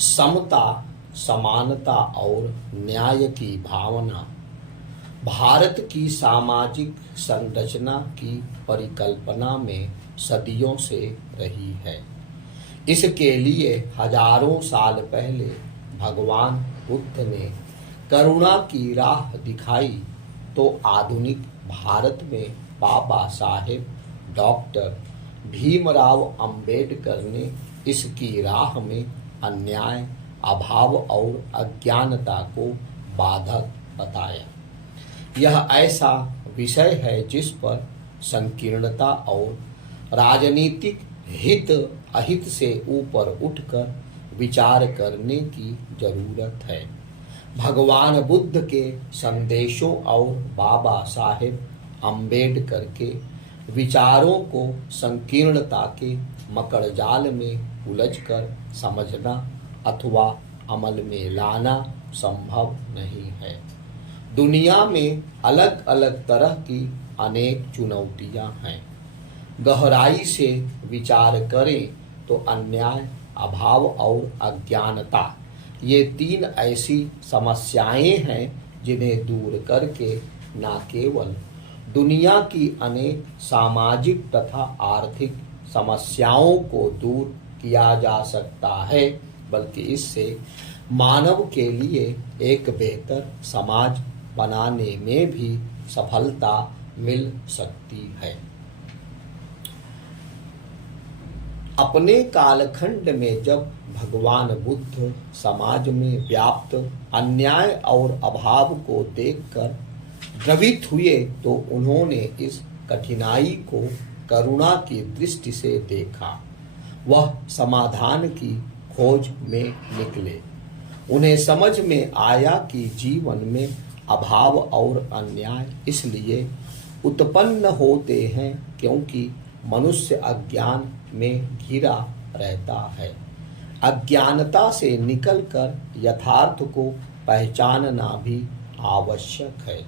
समता, समानता और न्याय की भावना भारत की सामाजिक संरचना की परिकल्पना में सदियों से रही है। इसके लिए हजारों साल पहले भगवान बुद्ध ने करुणा की राह दिखाई, तो आधुनिक भारत में बाबा साहेब डॉक्टर भीमराव अंबेडकर ने इसकी राह में अन्याय, अभाव और अज्ञानता को बाधक बताया। यह ऐसा विषय है जिस पर संकीर्णता और राजनीतिक हित अहित से ऊपर उठकर विचार करने की जरूरत है। भगवान बुद्ध के संदेशों और बाबा साहेब अंबेडकर के विचारों को संकीर्णता के मकड़जाल में उलझकर समझना अथवा अमल में लाना संभव नहीं है। दुनिया में अलग अलग तरह की अनेक चुनौतियां हैं। गहराई से विचार करें तो अन्याय, अभाव और अज्ञानता, ये तीन ऐसी समस्याएं हैं जिन्हें दूर करके न केवल दुनिया की अनेक सामाजिक तथा आर्थिक समस्याओं को दूर किया जा सकता है, बल्कि इससे मानव के लिए एक बेहतर समाज बनाने में भी सफलता मिल सकती है। अपने कालखंड में जब भगवान बुद्ध समाज में व्याप्त अन्याय और अभाव को देखकर द्रवित हुए, तो उन्होंने इस कठिनाई को करुणा की दृष्टि से देखा। वह समाधान की खोज में निकले। उन्हें समझ में आया कि जीवन में अभाव और अन्याय इसलिए उत्पन्न होते हैं क्योंकि मनुष्य अज्ञान में घिरा रहता है। अज्ञानता से निकलकर यथार्थ को पहचानना भी आवश्यक है।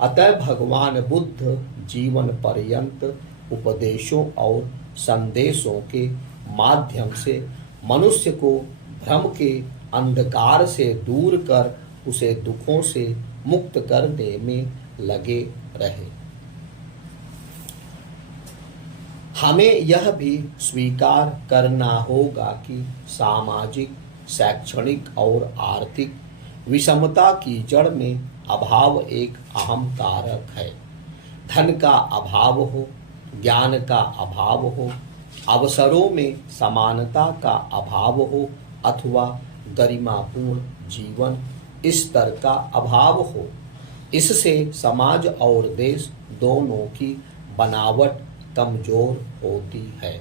अतः भगवान बुद्ध जीवन पर्यंत उपदेशों और संदेशों के माध्यम से मनुष्य को भ्रम के अंधकार से दूर कर उसे दुखों से मुक्त करने में लगे रहे। हमें यह भी स्वीकार करना होगा कि सामाजिक, शैक्षणिक और आर्थिक विषमता की जड़ में अभाव एक अहम कारक है। धन का अभाव हो, ज्ञान का अभाव हो, अवसरों में समानता का अभाव हो अथवा गरिमापूर्ण जीवन स्तर का अभाव हो, इससे समाज और देश दोनों की बनावट कमजोर होती है।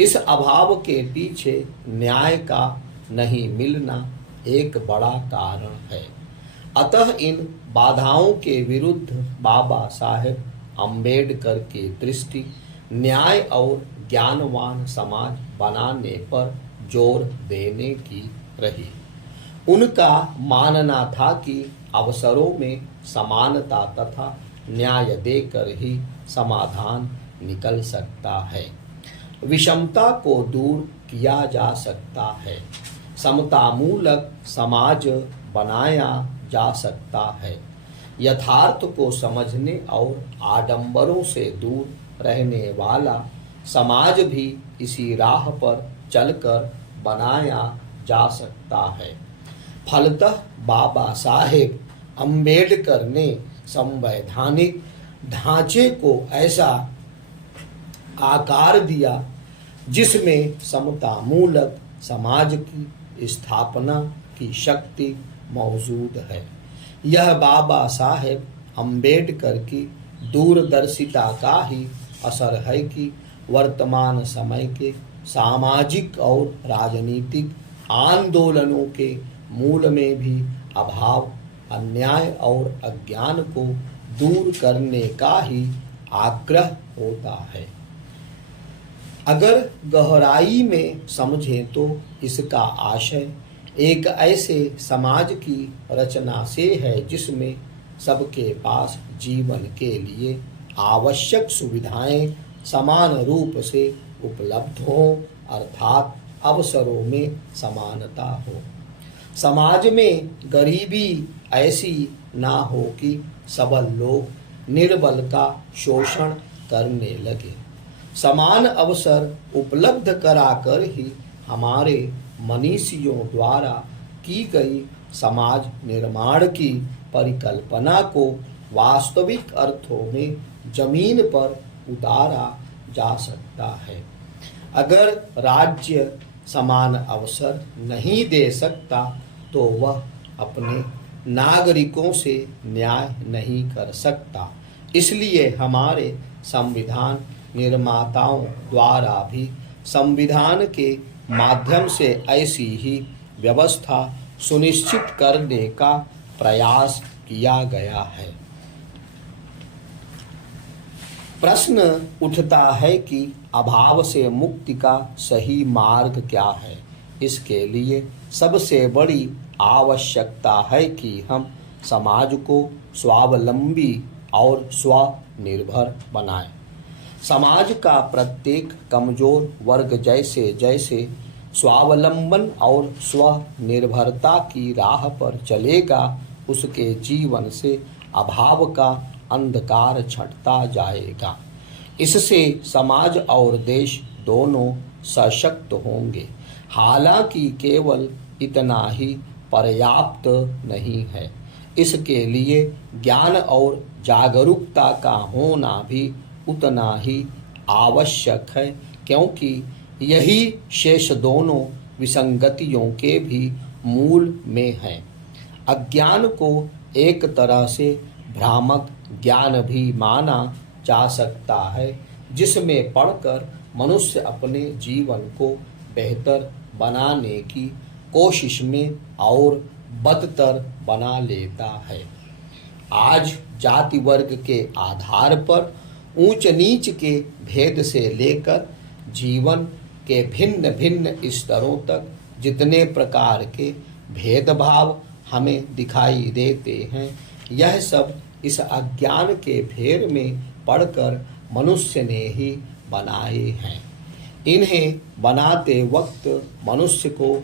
इस अभाव के पीछे न्याय का नहीं मिलना एक बड़ा कारण है। अतः इन बाधाओं के विरुद्ध बाबा साहेब अंबेडकर की दृष्टि न्याय और ज्ञानवान समाज बनाने पर जोर देने की रही। उनका मानना था कि अवसरों में समानता तथा न्याय देकर ही समाधान निकल सकता है। विषमता को दूर किया जा सकता है। समतामूलक समाज बनाया जा सकता है। यथार्थ को समझने और आडंबरों से दूर रहने वाला समाज भी इसी राह पर चलकर बनाया जा सकता है। फलतः बाबा साहेब अंबेडकर ने संवैधानिक ढांचे को ऐसा आकार दिया जिसमें समतामूलक समाज की स्थापना की शक्ति मौजूद है। यह बाबा साहेब अंबेडकर की दूरदर्शिता का ही असर है कि वर्तमान समय के सामाजिक और राजनीतिक आंदोलनों के मूल में भी अभाव, अन्याय और अज्ञान को दूर करने का ही आग्रह होता है। अगर गहराई में समझें तो इसका आशय एक ऐसे समाज की रचना से है जिसमें सबके पास जीवन के लिए आवश्यक सुविधाएं समान रूप से उपलब्ध हों, अर्थात अवसरों में समानता हो। समाज में गरीबी ऐसी ना हो कि सबल लोग निर्बल का शोषण करने लगे। समान अवसर उपलब्ध कराकर ही हमारे मनीषियों द्वारा की गई समाज निर्माण की परिकल्पना को वास्तविक अर्थों में जमीन पर उतारा जा सकता है। अगर राज्य समान अवसर नहीं दे सकता तो वह अपने नागरिकों से न्याय नहीं कर सकता। इसलिए हमारे संविधान निर्माताओं द्वारा भी संविधान के माध्यम से ऐसी ही व्यवस्था सुनिश्चित करने का प्रयास किया गया है। प्रश्न उठता है कि अभाव से मुक्ति का सही मार्ग क्या है। इसके लिए सबसे बड़ी आवश्यकता है कि हम समाज को स्वावलंबी और स्वनिर्भर बनाएं। समाज का प्रत्येक कमजोर वर्ग जैसे जैसे स्वावलंबन और स्वनिर्भरता की राह पर चलेगा, उसके जीवन से अभाव का अंधकार छंटता जाएगा। इससे समाज और देश दोनों सशक्त होंगे। हालांकि केवल इतना ही पर्याप्त नहीं है, इसके लिए ज्ञान और जागरूकता का होना भी उतना ही आवश्यक है, क्योंकि यही शेष दोनों विसंगतियों के भी मूल में है। अज्ञान को एक तरह से भ्रामक ज्ञान भी माना जा सकता है, जिसमें पढ़कर मनुष्य अपने जीवन को बेहतर बनाने की कोशिश में और बदतर बना लेता है। आज जाति वर्ग के आधार पर ऊंच नीच के भेद से लेकर जीवन के भिन्न भिन्न स्तरों तक जितने प्रकार के भेदभाव हमें दिखाई देते हैं, यह सब इस अज्ञान के फेर में पड़कर मनुष्य ने ही बनाए हैं। इन्हें बनाते वक्त मनुष्य को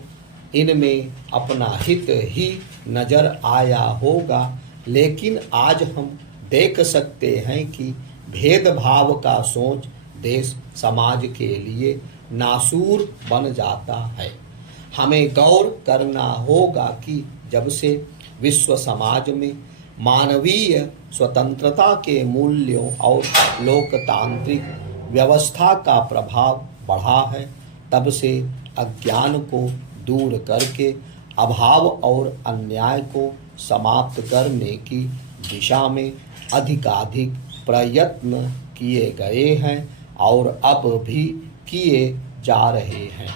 इनमें अपना हित ही नजर आया होगा, लेकिन आज हम देख सकते हैं कि भेदभाव का सोच देश समाज के लिए नासूर बन जाता है। हमें गौर करना होगा कि जब से विश्व समाज में मानवीय स्वतंत्रता के मूल्यों और लोकतांत्रिक व्यवस्था का प्रभाव बढ़ा है, तब से अज्ञान को दूर करके अभाव और अन्याय को समाप्त करने की दिशा में अधिकाधिक प्रयत्न किए गए हैं और अब भी किए जा रहे हैं।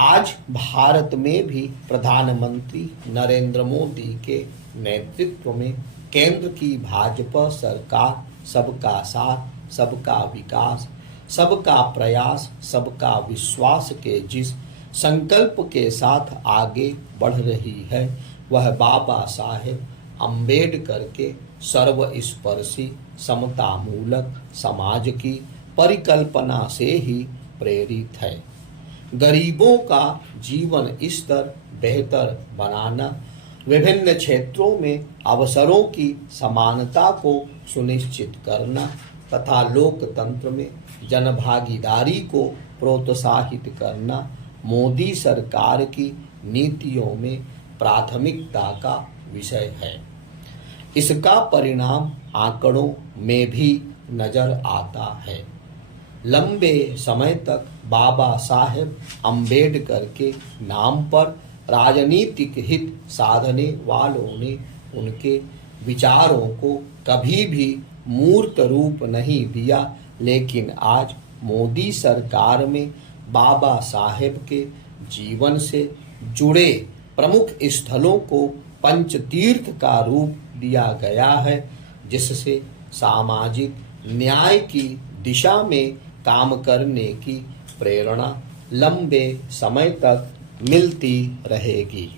आज भारत में भी प्रधानमंत्री नरेंद्र मोदी के नेतृत्व में केंद्र की भाजपा सरकार सबका साथ, सबका विकास, सबका प्रयास, सबका विश्वास के जिस संकल्प के साथ आगे बढ़ रही है, वह बाबा साहेब अम्बेडकर के सर्वस्पर्शी समतामूलक समाज की परिकल्पना से ही प्रेरित है। गरीबों का जीवन स्तर बेहतर बनाना, विभिन्न क्षेत्रों में अवसरों की समानता को सुनिश्चित करना तथा लोकतंत्र में जनभागीदारी को प्रोत्साहित करना मोदी सरकार की नीतियों में प्राथमिकता का विषय है। इसका परिणाम आंकड़ों में भी नजर आता है। लंबे समय तक बाबा साहेब अम्बेडकर के नाम पर राजनीतिक हित साधने वालों ने उनके विचारों को कभी भी मूर्त रूप नहीं दिया, लेकिन आज मोदी सरकार में बाबा साहेब के जीवन से जुड़े प्रमुख स्थलों को पंचतीर्थ का रूप दिया गया है, जिससे सामाजिक न्याय की दिशा में काम करने की प्रेरणा लंबे समय तक मिलती रहेगी।